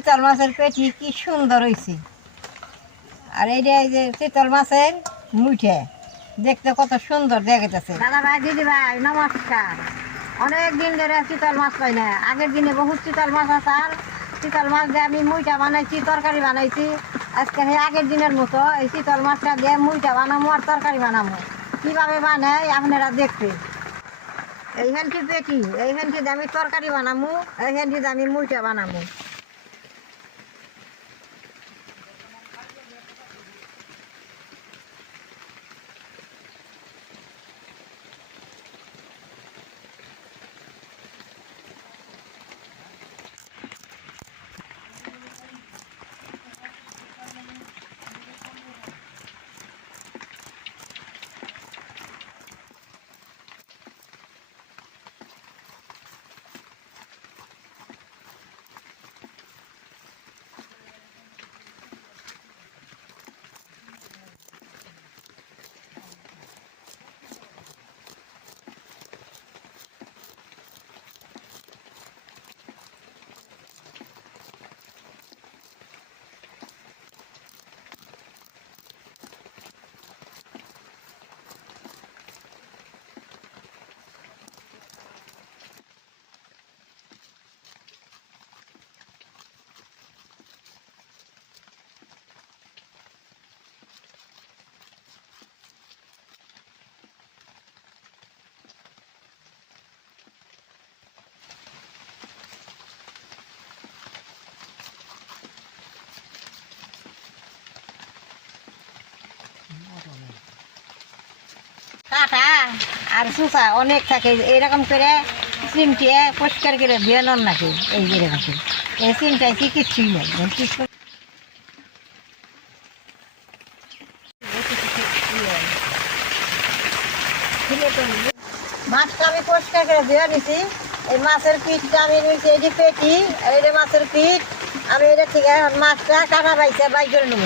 চিতল মাছের পেটি কি সুন্দর হয়েছে আর এই যে চিতল মাছের মুঠে, দেখতে কত সুন্দর দেখাতেছে দাদা ভাই, দিদি ভাই, নমস্কার। অনেক দিন ধরে চিতল মাছ পাই না। আগের দিনে বহুত চিতল মাছ আছে, আর চিতল মাছ দিয়ে আমি মুইটা বানাইছি, তরকারি বানাইছি। আজকে সেই আগের দিনের মতো এই চিতল মাছটা দিয়ে মুইটা বানাবো আর তরকারি বানাবো কীভাবে বানাই আপনারা দেখতে। এইখানটি পেটি এইখানটি আমি তরকারি বানাবো এইখানটি আমি মুইটা বানাবো কাটা আর সুসা অনেক থাকে। এরকম করে সিমটিয়ে পরিষ্কার করে বেলন নাকি? এই যেরকম এই সিমটাই কি কিচ্ছুই নেই। মাছটা আমি পরিষ্কার করে ধুয়ে নিছি এই মাছের পিঠটা আমি নিয়েছি এই যে পেটি, এই মাছের পিঠ। আমি এটা এখন মাছটা কাটা বাইছে বাই করে নেব।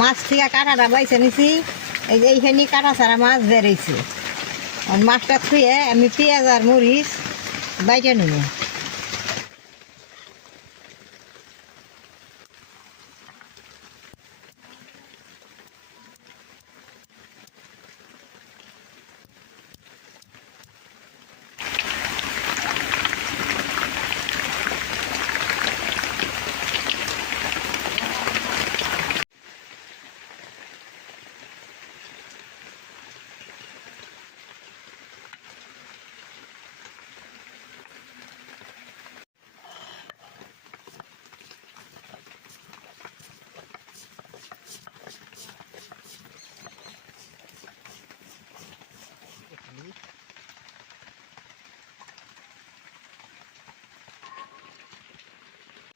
মাছ থেকে কাটাটা বাইছে নিছি। এই যে এইখানে কাটা ছাড়া মাছ বেরোইছে আর মাছটা থুয়ে আমি পেঁয়াজ আর মরিচ বাইটে নেব।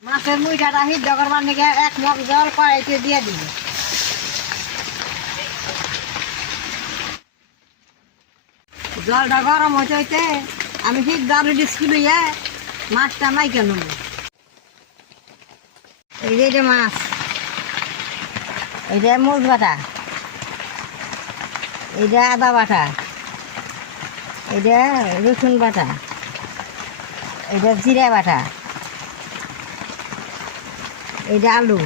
মাছের মুইটাটা সিদ্ধ করবার নাকি এক মগ জল কড়াইতে দিয়ে দিব। জলটা গরম হইতে হইতে আমি সিদ্ধ আলু ডিসকুল ইয়ে মাছটা মাইকে নেব। এই যে এটা মাছ এইটা মুজ বাটা এইটা আদা বাটা এইটা রসুন বাটা এইটা জিরা বাটা এইটা আলু।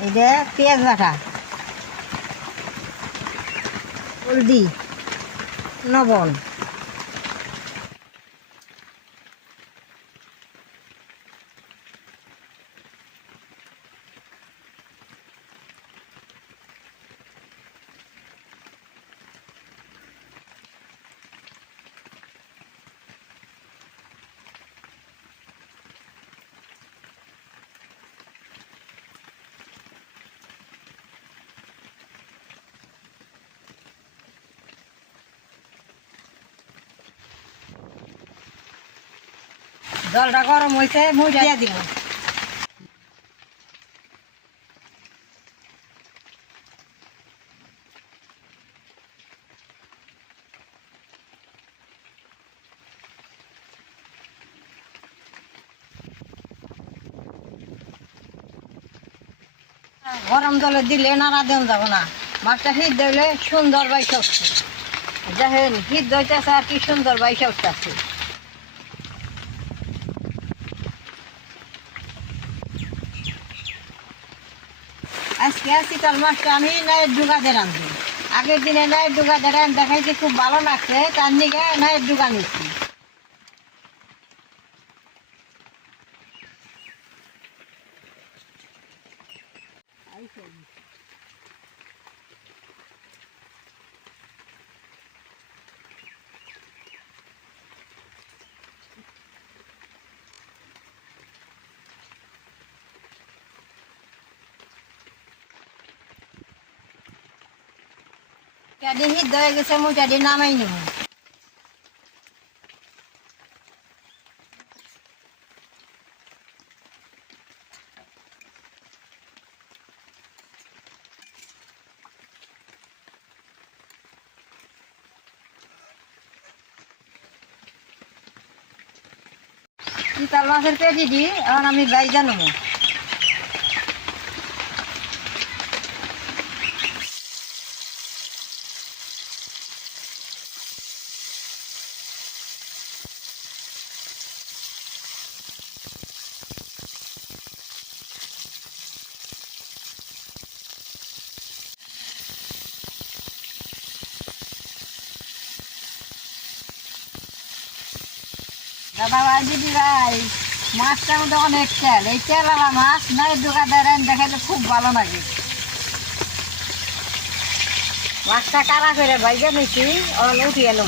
এটা পেঁয়াজ বাটা। হলদি লবণ। জলটা গরম হয়েছে মুইটা দিয়ে দিব। গরম জলে দিলে নাড়া দেন যাব না। মাছটা সিদ্ধ হইলে সুন্দর বাইশ উঠছে দেখেন সিদ্ধ হইতেছে আর কি সুন্দর বাইশ উঠতেছে শীতল মাছটা আমি নায়ের ডুগা দেরাম আগের দিনে নায়ের ডুগা দেরাম দেখাইছি, খুব ভালো লাগছে। তার নিকে নায়ের ডুগা নিচ্ছি। ক্যাডি সিদ্ধ হয়ে গেছে মুটাডি নামাই নেব শীতল মাছের পেটি দি এখন আমি বাইজা নেব দাদা ভাই দিদি ভাই, মাছটার মধ্যে মাছ নাই দোকানদার মাছটা কারা করে বাইজা নিছি অল উঠিয়ে এলো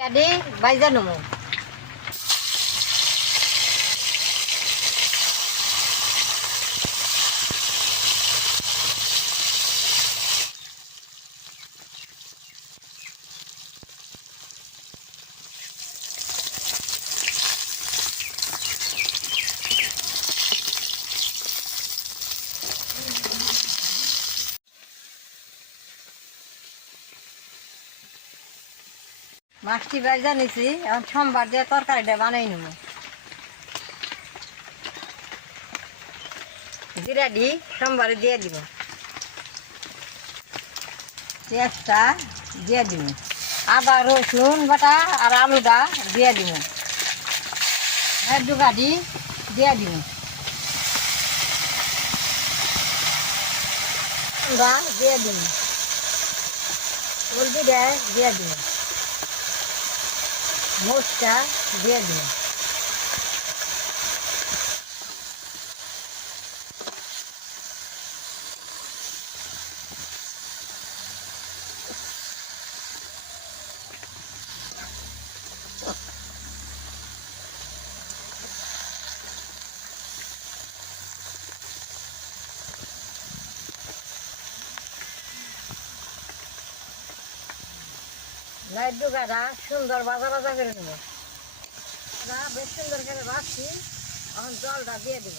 কাদি বাইজা নমো মাছটি বাইজা নিছি এখন সোমবার দিয়ে তরকারিটা বানাই নেব। জিরা দি, সোমবারে দিয়ে দিব। পেঁয়াজটা দিয়ে দিব। আদা, রসুন বাটা আর আলুটা দিয়ে দিব। দি দিয়ে দিব। দিয়ে দিব। দিয়ে দিব। মোচটা দিয়ে লাইট ডুগাটা সুন্দর বাজা বাজা করে নেব। বেশ সুন্দর করে ভাজছি এখন জলটা দিয়ে দেব।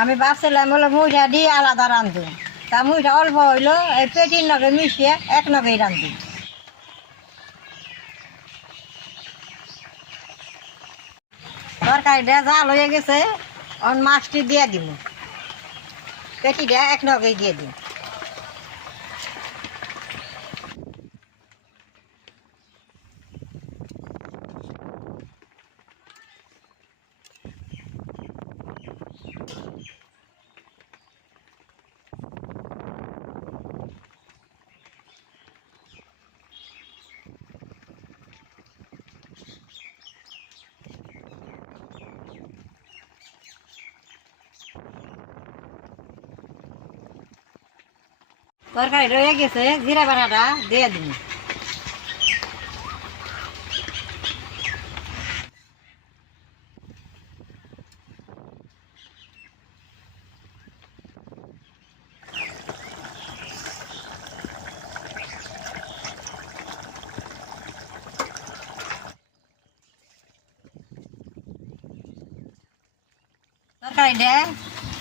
আমি ভাবছিলাম হলো মুইটা দিয়ে আলাদা রান্ধু তা মুইটা অল্প হইল, এই পেটির নগে মিশিয়ে এক নগেই রান্ধি তরকারিটা জাল হয়ে গেছে অন মাছটি দিয়ে দিব পেটিটা এক নগেই দিয়ে দিন তরকারি রয়ে গেছে জিরা বাটাটা দিয়ে দিন। তরকারিটা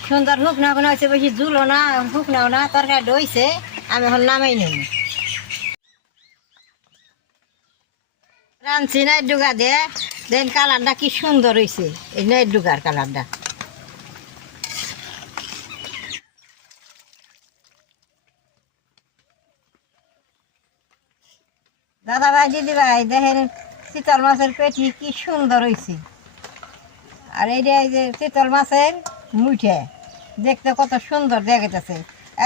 সুন্দর শুকনা কোনো হয়েছে, বেশি জুলো না শুকনাও না তরকারি হয়েছে আমি এখন নামাই নেব রাঁধছি নাইট ডুগা দিয়ে দেন কালারটা কি সুন্দর হয়েছে এই নাইট ডুগার কালারটা। দাদা ভাই, দিদি ভাই, দেখেন শীতল মাছের পেটি কি সুন্দর হয়েছে আর এইটা এই যে চিতল মাছের মুঠে। দেখতে কত সুন্দর দেখাইতেছে।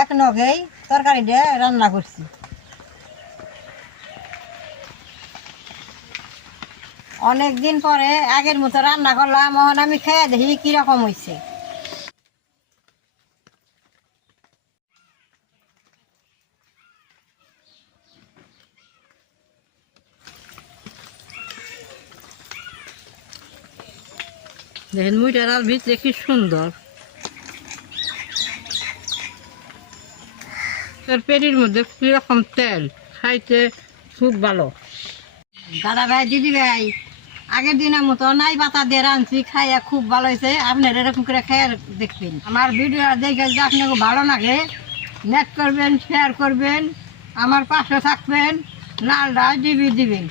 এক নগেই তরকারিটা রান্না করছি। অনেক দিন পরে আগের মতো রান্না করলাম, এখন আমি খেয়ে দেখি কীরকম হয়েছে দেখেন মুইটার আর ভিতরে কি সুন্দর। তার পেটির মধ্যে কীরকম তেল? খাইতে খুব ভালো। দাদা ভাই, দিদি ভাই, আগের দিনের মতো নাই বাতা দিয়ে রাঁধছি, খাইয়া খুব ভালো হয়েছে। আপনার এরকম করে খেয়ে দেখবেন। আমার ভিডিও দেখে যদি আপনাকে ভালো লাগে নেট করবেন শেয়ার করবেন, আমার পাশে থাকবেন, লাল ডাল ডিবি দিবেন।